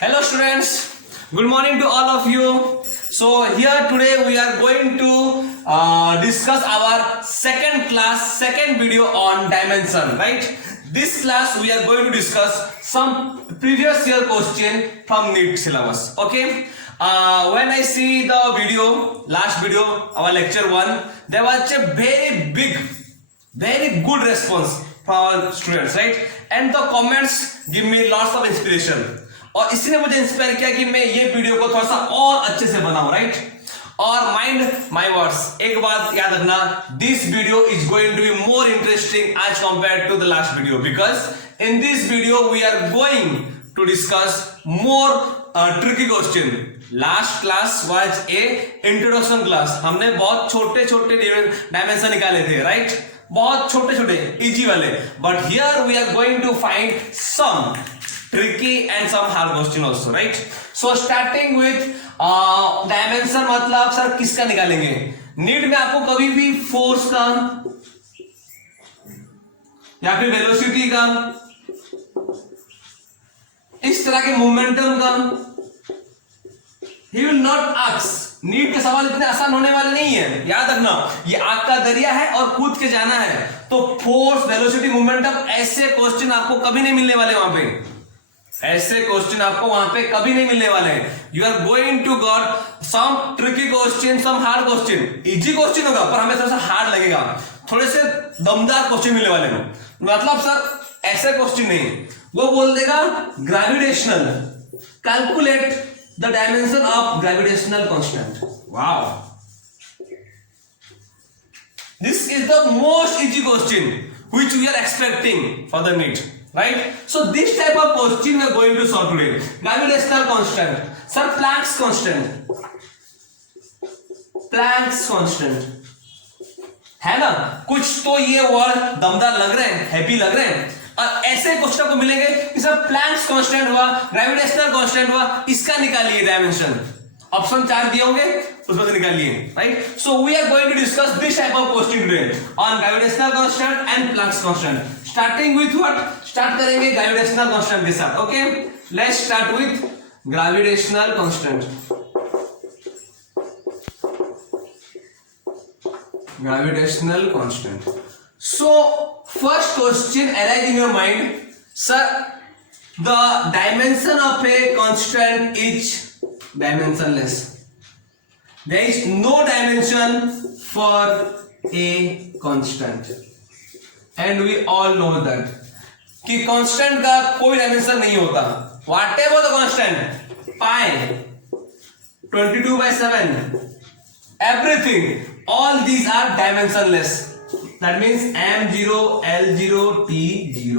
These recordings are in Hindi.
Hello students, good morning to all of you. So here today we are going to discuss our second class, second video on dimension, right? This class we are going to discuss some previous year question from NEET syllabus, okay? When I see the video, last video, our lecture 1, there was a very good response from our students, right? And the comments give me lots of inspiration. और इसी ने मुझे इंस्पायर किया कि मैं ये वीडियो को थोड़ा सा और अच्छे से बनाऊं, राइट? और माइंड माय वर्ड्स, एक बात याद रखना, this video is going to be more interesting as compared to the last video, because in this video we are going to discuss more tricky question. Last class was a introduction class. हमने बहुत छोटे छोटे डायमेंशन निकाले थे, राइट? बहुत छोटे छोटे इजी वाले. But here we are going to find some tricky and some hard question also, right? So starting with dimension मतलब सर किसका निकालेंगे? नीट में आपको कभी भी फोर्स का या फिर वेलोसिटी का, इस तरह के मोमेंटम का he will not ask. NEET के सवाल इतने आसान होने वाले नहीं है, याद रखना. ये आग का दरिया है और कूद के जाना है. तो फोर्स, वेलोसिटी, मोमेंटम, ऐसे क्वेश्चन आपको कभी नहीं मिलने वाले वहां पे. ऐसे क्वेश्चन आपको वहां पे कभी नहीं मिलने वाले हैं. You are going to got some tricky question, some hard question. Easy question होगा पर हमें थोड़ा सा हार्ड लगेगा. थोड़े से दमदार क्वेश्चन मिलने वाले हैं. मतलब सर ऐसे क्वेश्चन नहीं, वो बोल देगा gravitational, calculate the dimension of gravitational constant. Wow, this is the most easy question which we are expecting for the NEET. Right? So this type of question we are going to solve today. Gravitational constant. Sir, Planck's constant. Planck's constant. है ना? कुछ तो ये वर्ड दमदार लग रहे हैं, हैप्पी लग रहे हैं. और ऐसे क्वेश्चन को मिलेंगे कि सर प्लैंक्स कांस्टेंट हुआ, ग्रेविटेशनल कांस्टेंट हुआ, इसका निकालिए डायमेंशन. ऑप्शन 4 दिए होंगे, उसमें से निकालिए, right? So we are going to discuss this type of question today on gravitational constant and Planck's constant. Starting with what? Start करेंगे ग्रेविटेशनल कांस्टेंट के साथ. Okay, let's start with gravitational constant. Gravitational constant. So first question arise in your mind, sir the dimension of a constant is dimensionless. There is no dimension for a constant, and we all know that कि constant का कोई dimension नहीं होता. Whatever the constant, pi, 22/7, everything, all these are dimensionless. That means m0, l0, t0.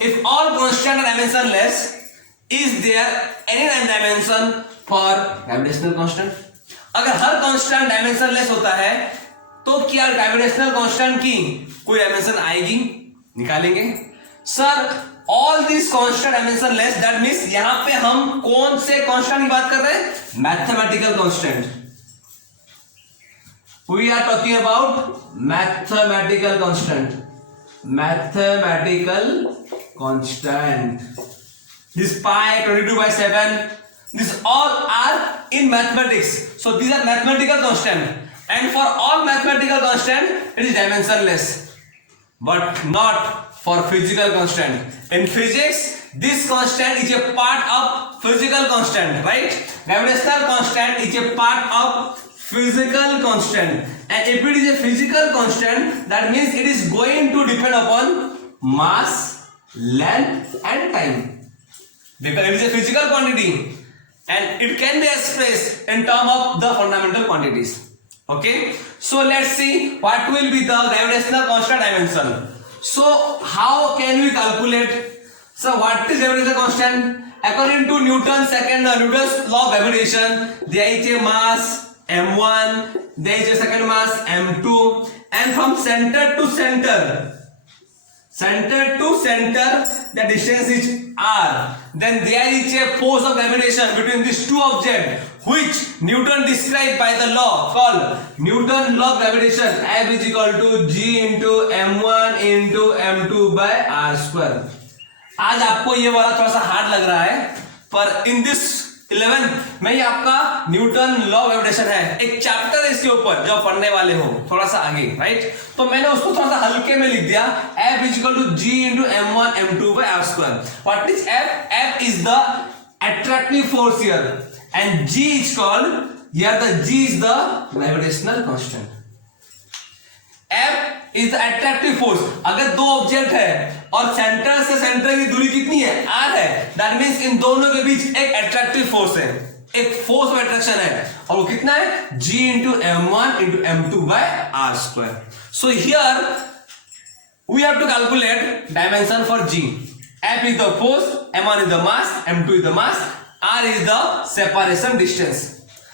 If all constant are dimensionless, is there any dimension for gravitational constant? अगर हर कांस्टेंट डायमेंशनलेस होता है तो क्या ग्रेविटेशनल कांस्टेंट की कोई डायमेंशन आएगी? निकालेंगे. Sir all this constant dimensionless, that means यहां पे हम कौन से कांस्टेंट की बात कर रहे हैं? Mathematical constant. We are talking about mathematical constant. Mathematical constant. This pi, 22/7, these all are in mathematics. So these are mathematical constant, and for all mathematical constant it is dimensionless, but not for physical constant. In physics, this constant is a part of physical constant, right? Gravitational constant is a part of physical constant, and if it is a physical constant, that means it is going to depend upon mass, length, and time. Because it is a physical quantity and it can be expressed in terms of the fundamental quantities. Okay, so let's see what will be the gravitational constant dimension. So how can we calculate? So what is gravitational constant? According to Newton's law of gravitation, there is a mass m1, there is a second mass m2, and from center to center, the distance is r. Then there is a force of gravitation between these two objects, which Newton described by the law called Newton law of gravitation. F is equal to g into m1 into m2 by r square. आज आपको ये वाला थोड़ा सा हार्ड लग रहा है, पर इन दिस 11th में ये आपका न्यूटन लॉ ऑफ ग्रेविटेशन है, एक चैप्टर है इसके ऊपर जो पढ़ने वाले हो थोड़ा सा आगे, राइट। तो मैंने उसको थोड़ा सा हल्के में लिख दिया, F is equal to G into m1 m2 by r square. What is F? F is the attractive force here and G is called, here the G is the gravitational constant. F is the attractive force। अगर दो ऑब्जेक्ट है और सेंटर से सेंटर की दूरी कितनी है? r है, दैट मींस इन दोनों के बीच एक अट्रैक्टिव फोर्स है, एक फोर्स ऑफ अट्रैक्शन है, और वो कितना है? G into m1 into m2 by r square. So here we have to calculate dimension for G. F is the force, m1 is the mass, m2 is the mass, r is the separation distance.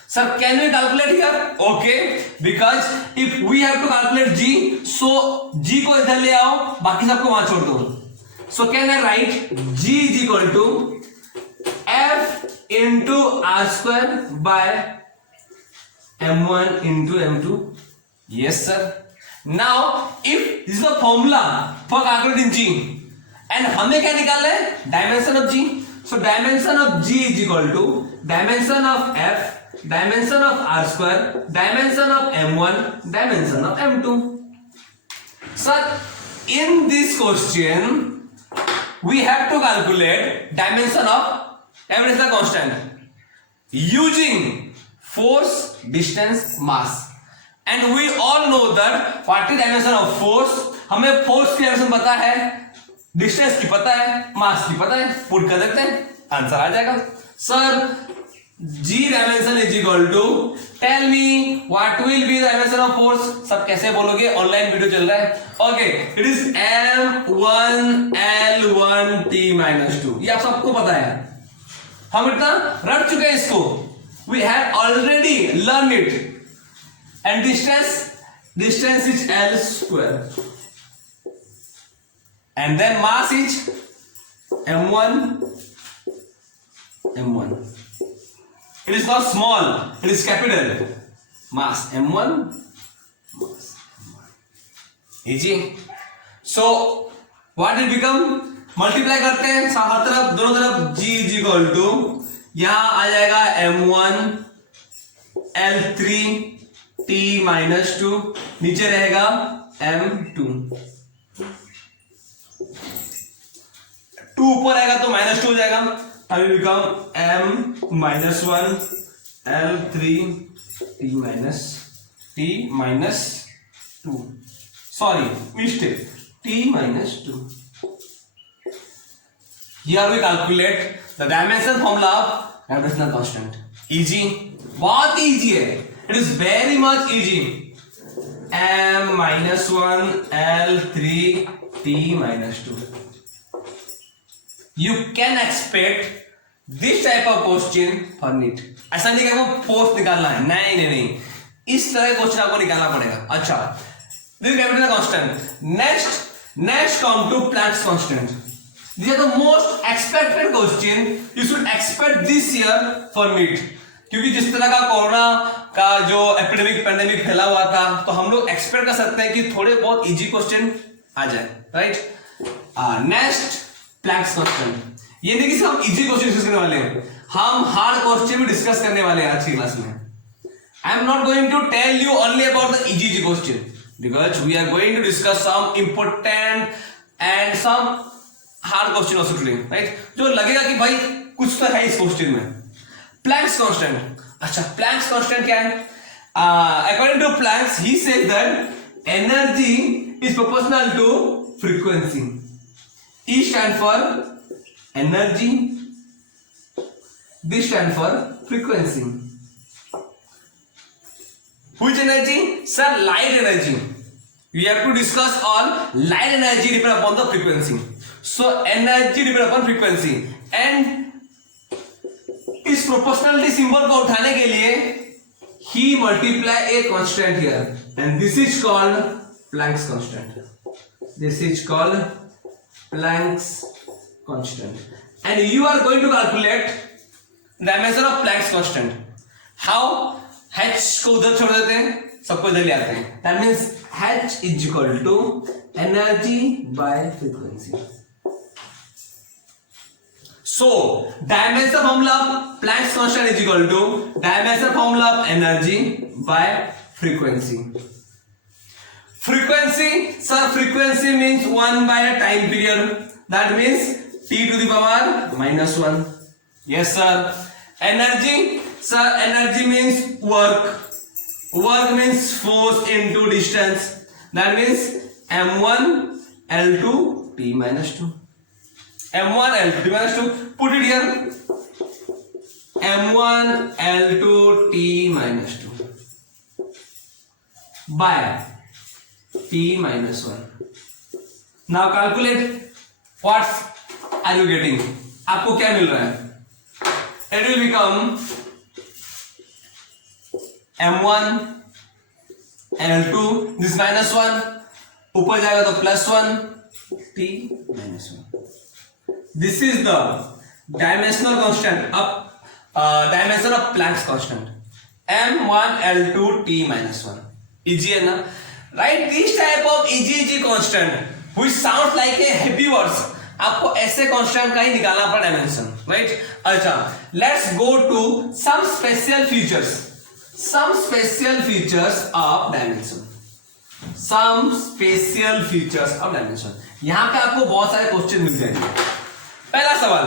Sir, can we calculate here? Okay, because if we have to calculate G, so G को इधर ले आओ, बाकी सबको वहां छोड़ दो। So can I write G is equal to F into r square by m1 into m2? Yes, sir. Now, if this is the formula for calculating G, and हमें क्या निकालना है? Dimension of G. So dimension of G is equal to dimension of F, dimension of r square, dimension of m1, dimension of m2. Sir, in this question we have to calculate dimension of gravitational constant using force, distance, mass. And we all know that what is dimension of force? हमें force की डायमेंशन पता है, डिस्टेंस की पता है, मास की पता है, पुट कर देते हैं, आंसर आ जाएगा। Sir, G dimension is equal to, tell me what will be the dimension of force? सब कैसे बोलोगे? ऑनलाइन वीडियो चल रहा है। Okay, it is m1 l1 t minus 2। ये आप सबको पता है, हम इतना रट चुके हैं इसको, we have already learn it. And distance is L square, and then mass is m1. It is not small, it is capital. Mass m1, mass m1. Easy. So what will become? Multiply करते हैं हर तरफ, दोनों तरफ G is equal to, यहां आ जाएगा m1 L3 t minus 2, नीचे रहेगा m2, 2 ऊपर आएगा तो -2 हो जाएगा, अभी become m minus 1 L3 t minus 2, sorry, mistake, t minus 2. Here we calculate the dimension formula of gravitational constant. Easy, बहुत easy है, it is very much easy. m minus 1 L3 t minus 2. You can expect this type of question for NEET. ऐसा नहीं कि आपको फोर्स निकालना है, नहीं, इस तरह का क्वेश्चन आपको निकालना पड़ेगा। अच्छा, this gravitational constant. Next come to Planck's constant. These are the most expected question you should expect this year for NEET. क्योंकि जिस तरह का कोरोना का जो पेंडेमिक फैला हुआ था, तो हम लोग एक्सपेक्ट कर सकते हैं कि थोड़े बहुत इजी क्वेश्चन आ जाए, राइट। Next, Planck's constant. ये नहीं कि हम इजी क्वेश्चन डिस्कस करने वाले हैं, हम हार्ड क्वेश्चन भी डिस्कस करने वाले हैं आज की क्लास में। I am not going to tell you only about the easy question, because we are going to discuss some important and some hard question also today, right, जो लगेगा कि भाई कुछ तो है इस क्वेश्चन में। Planck's constant. अच्छा, प्लैंक्स कांस्टेंट क्या है? According to Planck's, he says that energy is proportional to frequency. E stand for energy, B stand for frequency. Which energy? Sir, light energy. We have to discuss on light energy depend upon the frequency. So energy depend upon frequency, and इस proportionality symbol को उठाने के लिए he multiply a constant here, and this is called Planck's constant. This is called Planck's constant, and you are going to calculate dimension of Planck's constant. How? H को उधर छोड़ देते हैं, सबको इधर ले आते हैं. That means H is equal to energy by frequency. So dimension formula of Planck's constant is equal to dimension formula of energy by frequency. Frequency, sir, frequency means 1 by a time period. That means t to the power -1. Yes, sir. Energy, sir, energy means work. Work means force into distance. That means m1 L2 t minus 2. m1 L2 t minus 2. Put it here. m1 L2 t minus 2 by t minus 1. Now calculate. What are you getting? आपको क्या मिल रहा है? It will become m1 L2 this -1 ऊपर जाएगा तो +1 t -1. This is the dimensional constant of dimension of Planck's constant m1 L2 t -1. Easy है ना? Write this type of easy constant which sounds like a heavy words. आपको ऐसे कांस्टेंट का ही निकालना पड़ा डायमेंशन, राइट? अच्छा, let's go to some special features of dimension. Some special features of dimension. यहां पे आपको बहुत सारे क्वेश्चन मिल जाएंगे. पहला सवाल,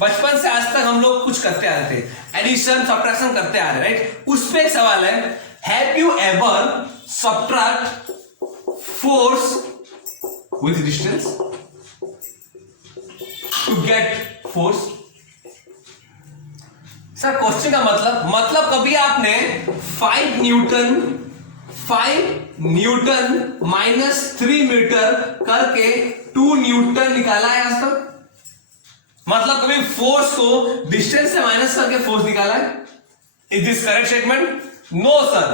बचपन से आज तक हम लोग कुछ करते आ रहे थे, एडिशन सब्ट्रैक्शन करते आ रहे, राइट? उस पे एक सवाल है, have you ever subtract force with distance to get force? Sir question का मतलब कभी आपने 5 न्यूटन -3 मीटर करके 2 न्यूटन निकाला है आज तक? मतलब कभी फोर्स को डिस्टेंस से माइनस करके फोर्स निकाला है? Is this correct statement? No sir.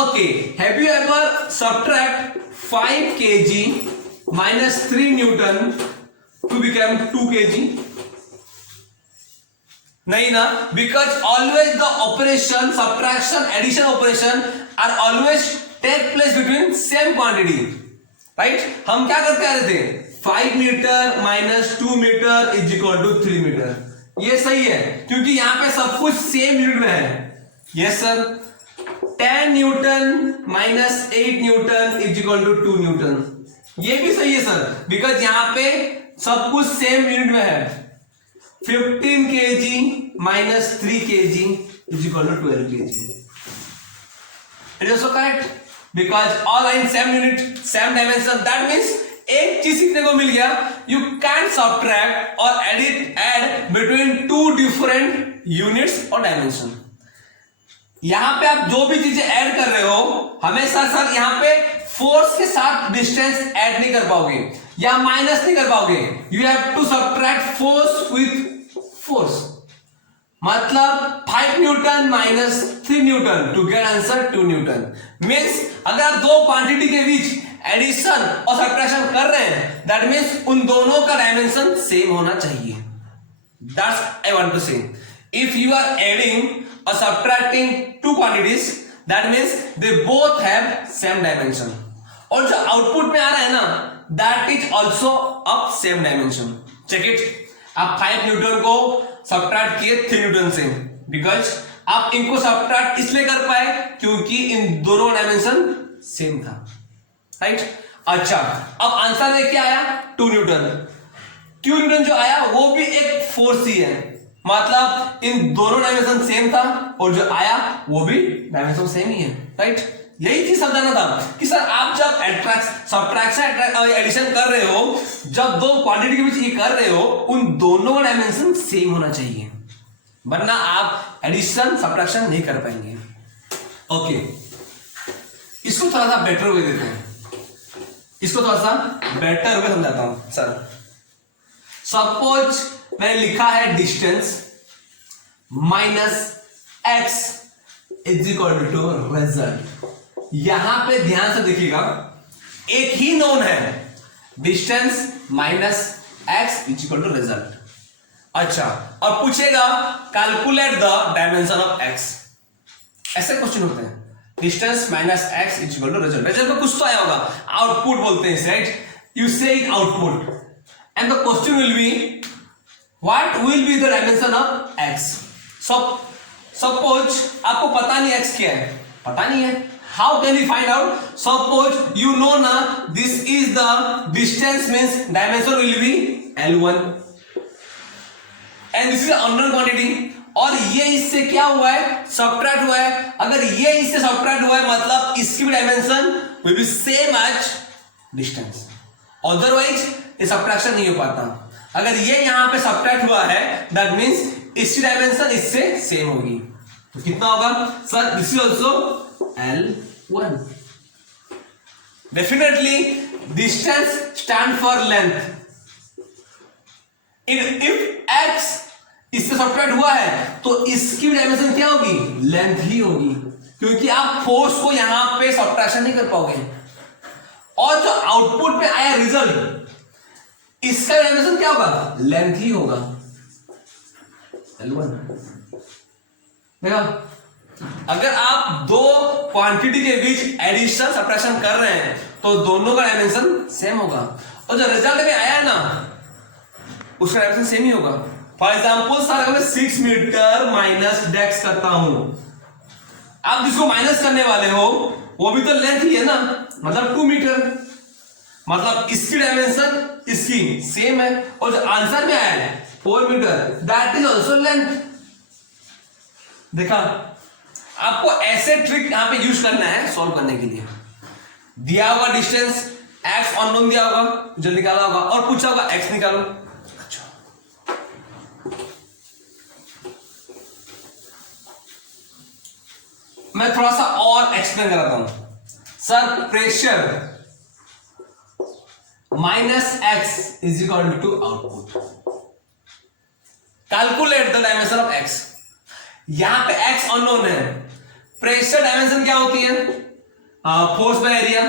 Okay, have you ever subtract 5 kg -3 newton to become 2 kg? नहीं ना, because always the operation subtraction addition operation are always take place between same quantity, right? हम क्या करते आ रहे थे? 5 metre -2 metre is equal to 3 metre. ये सही है क्योंकि यहां पे सब कुछ सेम यूनिट में है. Yes sir. 10 newton -8 newton is equal to 2 newton. ये भी सही है सर, बिकॉज यहां पे सब कुछ सेम यूनिट में है. 15 kg -3 kg is equal to 12 kg. It is also correct because all are in same unit, same dimension. That means एक चीज सीखने को मिल गया, you can't subtract or add between two different units or dimension. यहां पे आप जो भी चीजें ऐड कर रहे हो हमेशा सर यहां पे फोर्स के साथ डिस्टेंस ऐड नहीं कर पाओगे या माइनस नहीं कर पाओगे. You have to subtract force with force. मतलब 5 newton -3 newton to get answer 2 newton. Means अगर आप दो क्वांटिटी के बीच एडिशन और सब्ट्रैक्शन कर रहे हैं, दैट मींस उन दोनों का डायमेंशन सेम होना चाहिए. That's I want to say. If you are adding or subtracting two quantities, that means they both have same dimension. और जो आउटपुट में आ रहा है ना, that is also of same dimension. Check it. आप 5 न्यूटन को सब्ट्रैक्ट किए 3 न्यूटन से, बिकॉज आप इनको सब्ट्रैक्ट इसलिए कर पाए क्योंकि इन दोनों डायमेंशन सेम था, राइट? अच्छा, अब आंसर में क्या आया? 2 न्यूटन. 2 न्यूटन जो आया वो भी एक फोर्स ही है, मतलब इन दोनों डायमेंशन सेम था और जो आया वो भी डायमेंशन सेम ही है, राइट? यही चीज समझाना था कि सर आप जब सब्ट्रैक्शन एडिशन कर रहे हो, जब दो क्वांटिटी के बीच ये कर रहे हो, उन दोनों का डायमेंशन सेम होना चाहिए, वरना आप एडिशन सब्ट्रैक्शन नहीं कर पाएंगे. ओके, इसको थोड़ा सा बेटर वे देते हैं. इसको थोड़ा सा बेटर वे समझाता हूं सर. सपोज मैंने लिखा है distance -x is equal to result. यहां पे ध्यान से देखिएगा, एक ही नोन है, distance -x is equal to result. अच्छा, और पूछेगा calculate the dimension of x. ऐसे क्वेश्चन होते हैं. Distance -x is equal to result. Result में कुछ तो आया होगा, आउटपुट बोलते हैं, right? You say output and the question will be what will be the dimension of X. Suppose आपको पता नहीं एक्स क्या है, पता नहीं है, how can you find out. Suppose you know ना this is the distance means dimension will be L1 and this is unknown quantity, और ये इससे क्या हुआ है, सब्ट्रैक्ट हुआ है। अगर ये इससे सब्ट्रैक्ट हुआ है मतलब इसकी भी dimension will be same as distance, otherwise ये सब्ट्रैक्शन नहीं हो पाता। अगर ये यहां पे सब्ट्रैक्ट हुआ है दैट मींस इसकी डायमेंशन इससे सेम होगी, तो कितना होगा sir, this is also L1। Definitely distance stand for length, if x इससे सब्ट्रैक्ट हुआ है तो इसकी भी डायमेंशन क्या होगी, लेंथ ही होगी, क्योंकि आप फोर्स को यहां पे सब्ट्रैक्शन नहीं कर पाओगे। और जो आउटपुट पे आया रिजल्ट, इसका डायमेंशन क्या होगा, लेंथ ही होगा, L1। देखा, अगर आप दो क्वांटिटी के बीच एडिशन सब्ट्रैक्शन कर रहे हैं तो दोनों का डायमेंशन सेम होगा, और जो रिजल्ट में आया है ना उसका डायमेंशन सेम ही होगा। फॉर एग्जाम्पल सर अगर मैं 6 मीटर माइनस डेक्स करता हूं, आप जिसको माइनस करने वाले हो वो भी तो लेंथ ही है ना, मतलब 2 मीटर, मतलब इसकी डायमेंशन इसकी सेम है, और जो आंसर में आया है 4 metre that is also length. देखा, आपको ऐसे ट्रिक यहां पे यूज करना है सॉल्व करने के लिए। दिया होगा डिस्टेंस x अननोन दिया होगा जो निकाला होगा, और पूछा होगा x निकालो। अच्छा, मैं थोड़ा सा और एक्सप्लेन कराता हूं। Sir pressure minus x is equal to output, calculate the dimension of x। यहां पे x अननोन है, प्रेशर डायमेंशन क्या होती है, force by area,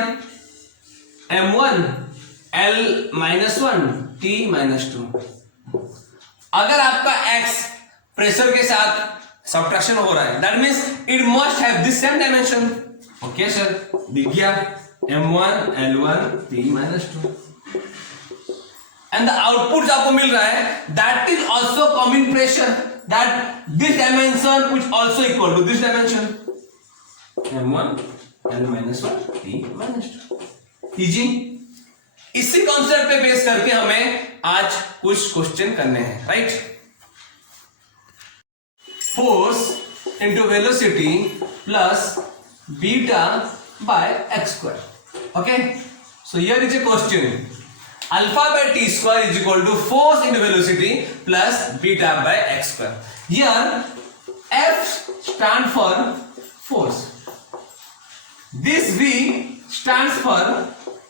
m1 L-1 T-2। अगर आपका x प्रेशर के साथ सब्ट्रैक्शन हो रहा है that means it must have this same dimension. Okay sir, दिख गया m1 L1 T-2, and the output आपको मिल रहा है that is also coming pressure, that this dimension which also equal to this dimension m1 L-1 T-2। Easy, इसी कॉन्सेप्ट पे बेस करके हमें आज कुछ क्वेश्चन करने हैं, right. Force into velocity plus beta by X square. Okay, so here is a question, alpha by T square is equal to force into velocity plus beta by X square. Here F stand for force, this v stands for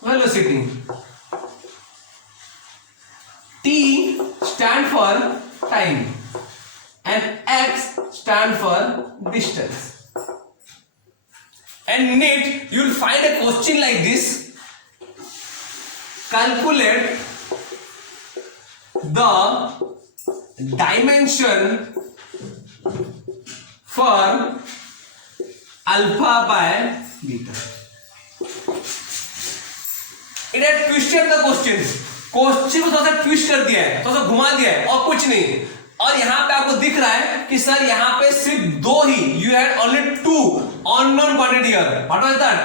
velocity, t stand for time, and x stand for distance. And need you will find a question like this, calculate the dimension for alpha by beta. It has twisted the question को थोड़ा सा ट्विस्ट कर दिया है, थोड़ा सा घुमा दिया है, और कुछ नहीं। और यहां पे आपको दिख रहा है कि सर यहां पे सिर्फ दो ही, you had only 2 unknown quantity here, what was that,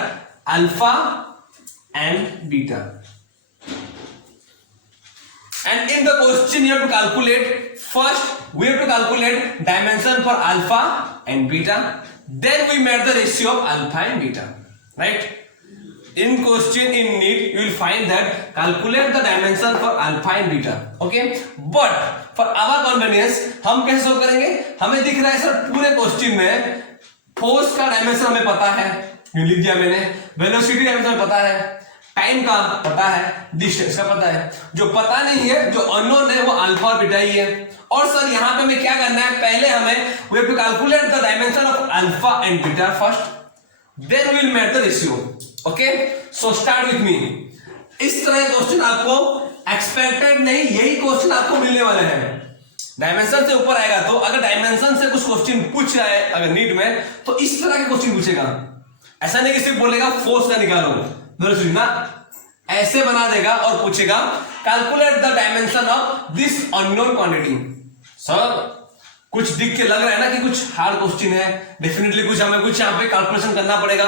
alpha and beta. And in the question you have to calculate, first we have to calculate dimension for alpha and beta, then we made the ratio of alpha and beta, right? In question in need you will find that calculate the dimension for alpha and beta, okay? But for our convenience हम कैसे solve करेंगे, हमें दिख रहा है सर पूरे क्वेश्चन में फोर्स का डायमेंशन हमें पता है, लिख दिया मैंने, वेलोसिटी डायमेंशन हमें पता है, टाइम का पता है, डिस्टेंस का पता है, जो पता नहीं है जो अननोन है वो अल्फा और बीटा ही है। और सर यहां पे हमें क्या करना है, पहले हमें we have to calculate the dimension of alpha and beta first, then we will make the ratio. Okay, so start with me. इस तरह क्वेश्चन आपको एक्सपेक्टेड नहीं, यही क्वेश्चन आपको मिलने वाले हैं। डायमेंशन से ऊपर आएगा तो अगर डायमेंशन से कुछ क्वेश्चन पूछ रहा है अगर नीट में तो इस तरह के क्वेश्चन पूछेगा, ऐसा नहीं कि सिर्फ बोलेगा फोर्स का निकालो वेलोसिटी ना, ऐसे बना देगा और पूछेगा calculate the dimension of this unknown quantity. Sir कुछ दिख के लग रहा है ना कि कुछ हार्ड क्वेश्चन है, डेफिनेटली कुछ हमें कुछ यहाँ पे कैलकुलेशन करना पड़ेगा,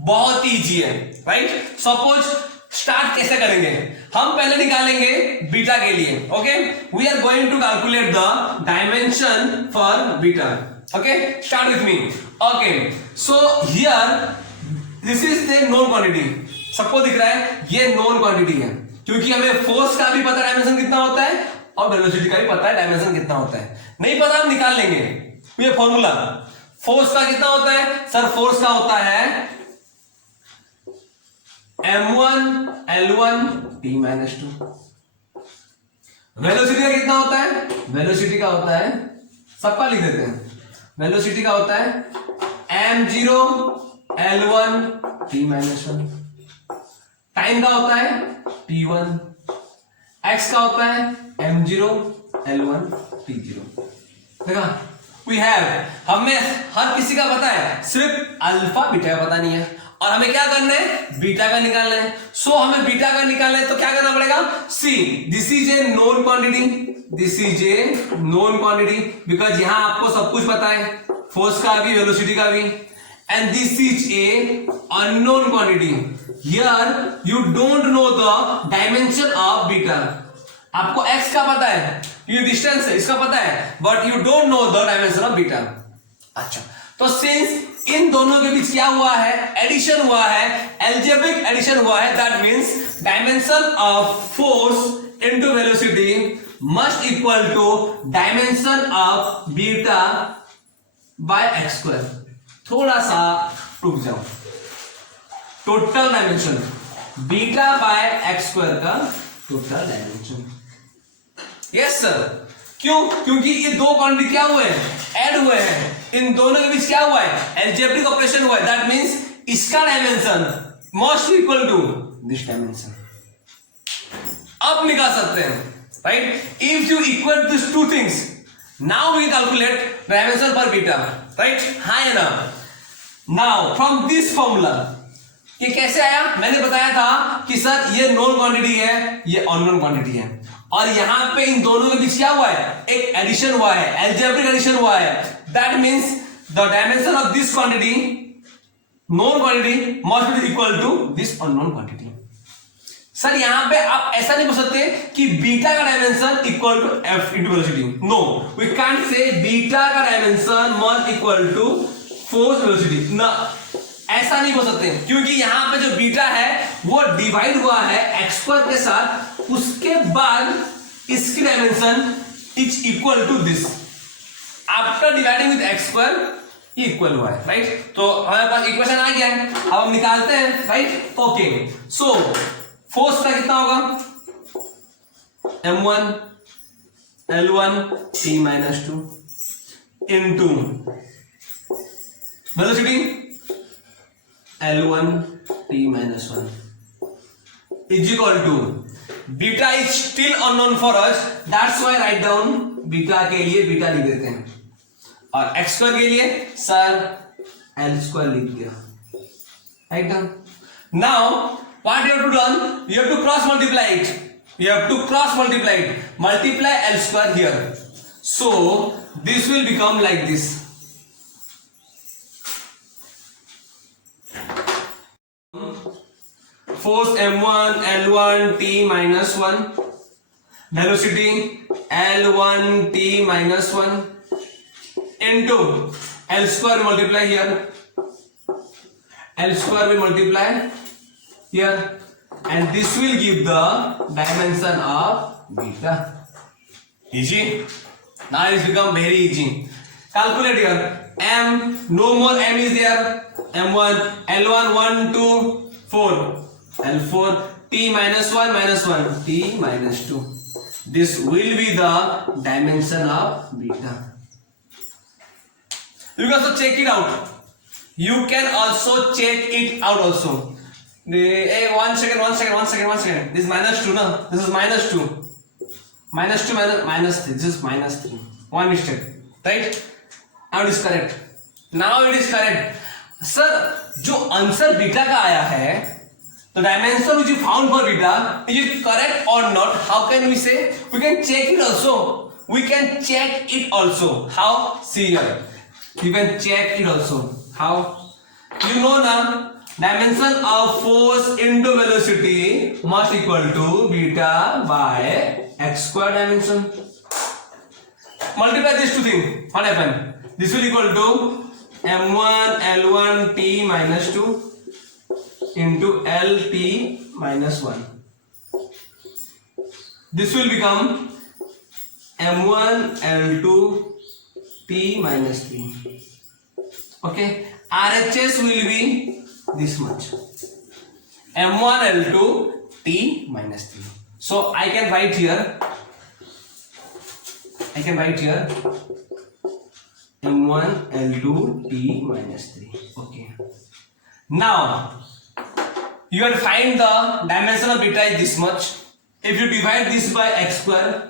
बहुत इजी है, राइट। सपोज स्टार्ट कैसे करेंगे, हम पहले निकालेंगे बीटा के लिए, okay. We are going to calculate the dimension for beta, okay. Start with me, okay. So here this is the known quantity, सबको दिख रहा है ये नोन क्वांटिटी है, क्योंकि हमें फोर्स का भी पता है डायमेंशन कितना होता है और वेलोसिटी का भी पता है डायमेंशन कितना होता है। नहीं पता हम निकाल लेंगे, ये फॉर्मूला। फोर्स का कितना होता है सर, फोर्स का होता है m1 L1 T - 2। वेलोसिटी का कितना होता है, वेलोसिटी का होता है, सबका लिख देते हैं, वेलोसिटी का होता है m0 L1 T - 1। टाइम का होता है t1, x का होता है m0 L1 t0। देखा, वी हैव, हमें हर किसी का पता है, सिर्फ अल्फा बीटा का पता नहीं है, और हमें क्या करना है, बीटा का निकालना है। सो हमें बीटा का निकालना है तो क्या करना पड़ेगा, see this is a known quantity, this is a known quantity, because यहां आपको सब कुछ पता है, फोर्स का भी वेलोसिटी का भी, and this is a unknown quantity. Here you don't know the dimension of beta. आपको x का पता है, ये डिस्टेंस है, इसका पता है, but you don't know the dimension of beta. अच्छा, तो since इन दोनों के बीच क्या हुआ है, एडिशन हुआ है, algebraic एडिशन हुआ है, that means dimension of force into velocity must equal to dimension of beta by x square. थोड़ा सा रुक जाओ, total dimension beta by X square का टोटल डायमेंशन। यस सर, क्यों, क्योंकि ये दो क्वांटिटी क्या हुए हैं, ऐड हुए हैं, इन दोनों के बीच क्या हुआ है, एल्जेब्रिक ऑपरेशन हुआ है, दैट मींस इसका dimension must equal to this dimension. अब निकाल सकते हैं, right. If you equal this two things, now we calculate dimension for beta, right. हाँ या ना। नाउ फ्रॉम दिस फॉर्मूला, ये कैसे आया, मैंने बताया था कि सर ये नोन क्वांटिटी है, ये अननोन क्वांटिटी है, और यहां पे इन दोनों के बीच क्या हुआ है, एक एडिशन हुआ है, एल्जेब्रिक एडिशन हुआ है, that means the dimension of this quantity, known quantity, must be equal to this unknown quantity. Sir यहां पे आप ऐसा नहीं बोल सकते कि बीटा का dimension equal to F into velocity, no, we can't say beta का dimension must equal to force velocity, ना, ऐसा नहीं बोल सकते, क्योंकि यहां पे जो बीटा है वो डिवाइड हुआ है एक्स स्क्वायर के साथ, उसके बाद इसकी dimension is equal to this, after dividing with X square ये इक्वल हुआ है, राइट। तो हमारे पास इक्वेशन आ गया है, अब हम निकालते हैं, राइट। ओके, सो फोर्स का कितना होगा, m1 L1 T - 2 into velocity L1 T - 1 is equal to beta is still unknown for us, that's why write down beta के लिए बीटा लिख देते हैं, और एक्स स्क्वायर के लिए सर एल स्क्वायर लिख दिया, write down. Now what you have to done, you have to cross multiply it, you have to cross multiply it, multiply L square here, so this will become like this, force m1 L1 T - 1, velocity L1 T - 1 into L square multiply here, L square will multiply here, and this will give the dimension of beta. Easy. Now it's become very easy. Calculate here. M, no more M is there. M1, L1, 1, 2, 4. L4, T - 1, T - 2. This will be the dimension of beta. You can also check it out. You can also check it out also. Hey, one second. This is -2, no? This is -2. -2 -3. This is -3. One mistake, right? Now it is correct. Sir, जो आंसर बीटा का आया है, the dimension which you found for beta, is it correct or not? How can we say? We can check it also. We can check it also. How? See here. You can check it also. How? You know now, dimension of force into velocity must equal to beta by x square dimension. Multiply these two things. What happen? This will equal to m1 l1 t minus 2 into lt minus 1. This will become m1 l2 t minus 3. Okay, RHS will be this much, m1 l2 t minus 3. So I can write here m1 l2 t minus 3. Okay, now you have to find the dimension of beta is this much. If you divide this by x square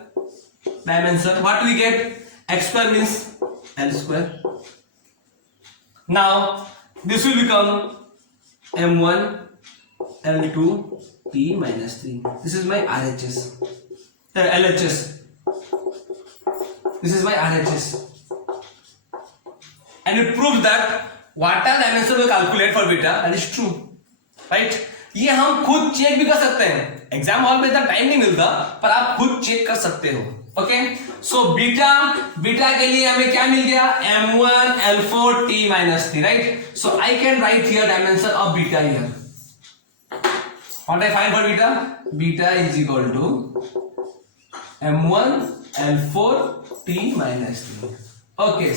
dimension, what we get? X square means l square. Now this will become m1 l2 t minus 3. This is my RHS, LHS. This is my RHS, and it proves that whatever dimension we calculate for beta, that is true, right? ये हम खुद चेक भी कर सकते हैं. एग्जाम हॉल में इतना टाइम नहीं मिलता, पर आप खुद चेक कर सकते हो. ओके, सो बीटा के लिए हमें क्या मिल गया? m1 l4 t minus 3, right? So I can write here dimension of beta here. What I find for beta? Beta is equal to m1 l4 t minus 3. Okay,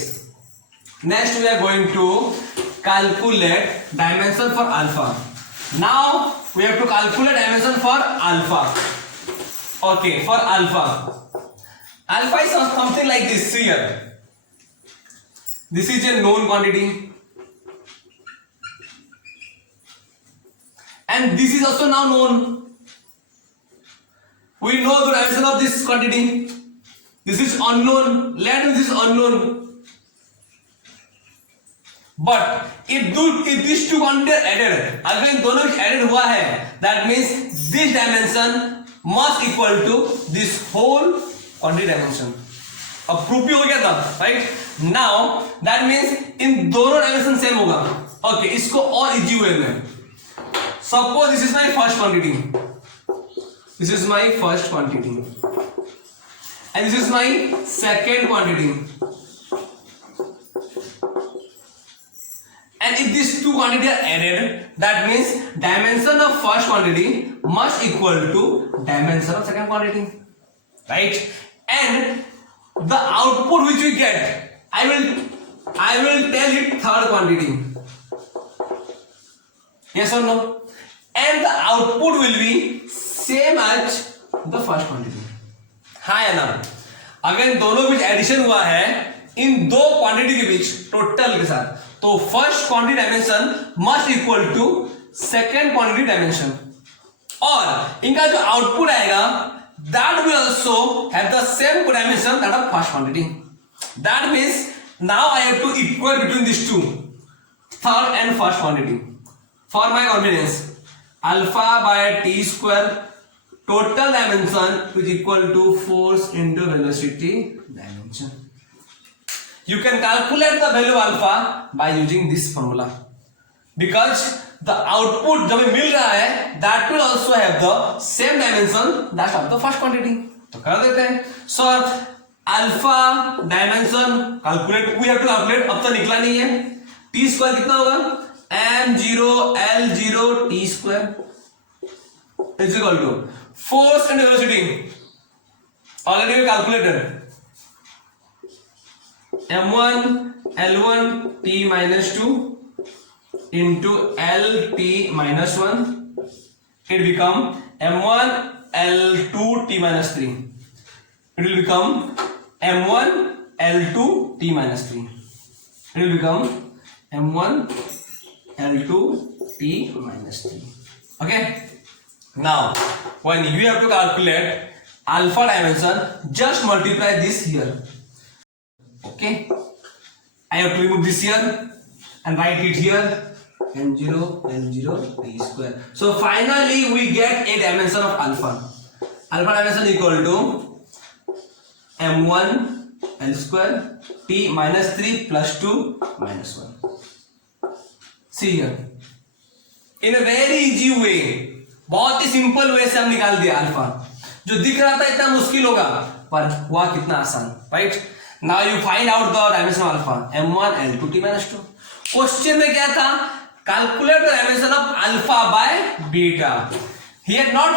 next we are going to calculate dimension for alpha. Now we have to calculate dimension for alpha. Okay, for alpha is something like this. See here, this is a known quantity and this is also now known. We know the dimension of this quantity. This is unknown. Let this is unknown. But if these two quantities are added, अगर इन दोनों की added हुआ है, that means this dimension must equal to this whole quantity dimension. अब प्रूफ भी हो गया था, right? Now that means इन दोनों dimension same होगा. Okay, इसको और easy way में. Suppose this is my first quantity. This is my first quantity. And this is my second quantity. And if these two quantities are added, that means dimension of first quantity must equal to dimension of second quantity, right? And the output which we get, I will tell it third quantity. Yes or no? And the output will be same as the first quantity. हाँ या ना? अगर इन दोनों बीच एडिशन हुआ है, इन दो क्वांटिटी के बीच टोटल के साथ, तो first quantity dimension must equal to second quantity dimension, और इनका जो आउटपुट आएगा that will also have the same dimension that of first quantity. That means now I have to equal between these two, third and first quantity. For my convenience, alpha by t square total dimension is equal to force into velocity dimension. You can calculate the value of alpha by using this formula, because the output जो हमें मिल रहा है that will also have the same dimension that of the first quantity. तो कर देते हैं. So alpha dimension calculate, we have to calculate. अब तो निकला नहीं है. t square कितना होगा? m0 l0 t square is equal to force and velocity. Already we calculated. m1 l1 t minus 2 into lt minus 1, it become m1 l2 t minus 3. It will become m1 l2 t minus 3. It will become m1 l2 t minus 3. Okay, now when you have to calculate alpha dimension, just multiply this here. Okay, I have to remove this here and write it here. n0 t square. So finally we get a dimension of alpha. Alpha dimension equal to m1 l square t minus 3 plus 2 minus 1. See here, in a very easy way, बहुत ही सिंपल वे से हम निकाल दिया अल्फा. जो दिख रहा था इतना मुश्किल होगा पर हुआ कितना आसान, right? Now you find out the dimension of alpha m1 l2 t minus 2. Question में क्या था? Calculate the dimension of alpha by beta. He had not,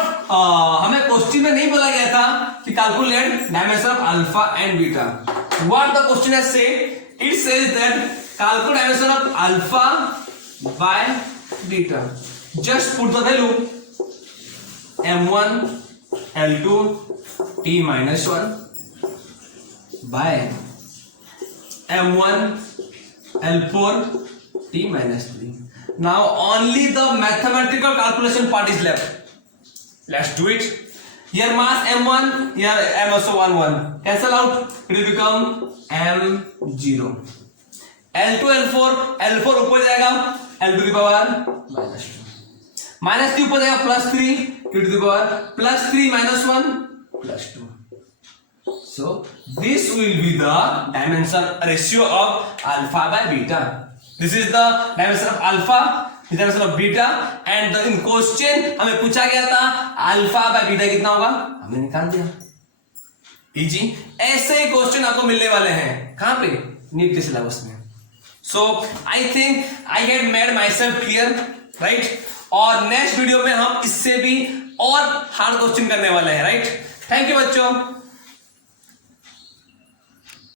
हमें क्वेश्चन में नहीं बोला गया था कि calculate dimension of alpha and beta. What the question has said? It says that calculate dimension of alpha by beta. Just put the value m1 l2 t minus 1 by m1 l4 t minus 3. Now only the mathematical calculation part is left. Let's do it. Here mass m1, here m also 1 cancel out, it will become m0. l2 l4 ऊपर जाएगा, l to the power minus 2. Minus 3 ऊपर जाएगा plus 3 to the power plus 3 minus 1 plus 2. So this will be the dimension ratio of alpha by beta. This is the dimension of alpha, this is dimension of beta, and the in question हमें पूछा गया था alpha by beta कितना होगा, हमने निकाल दिया. इजी. ऐसे क्वेश्चन आपको मिलने वाले हैं कहां पे? नीट के सिलेबस में. So I think I had made myself clear, right? और नेक्स्ट वीडियो में हम इससे भी और हार्ड क्वेश्चन करने वाले हैं, राइट? थैंक यू बच्चों.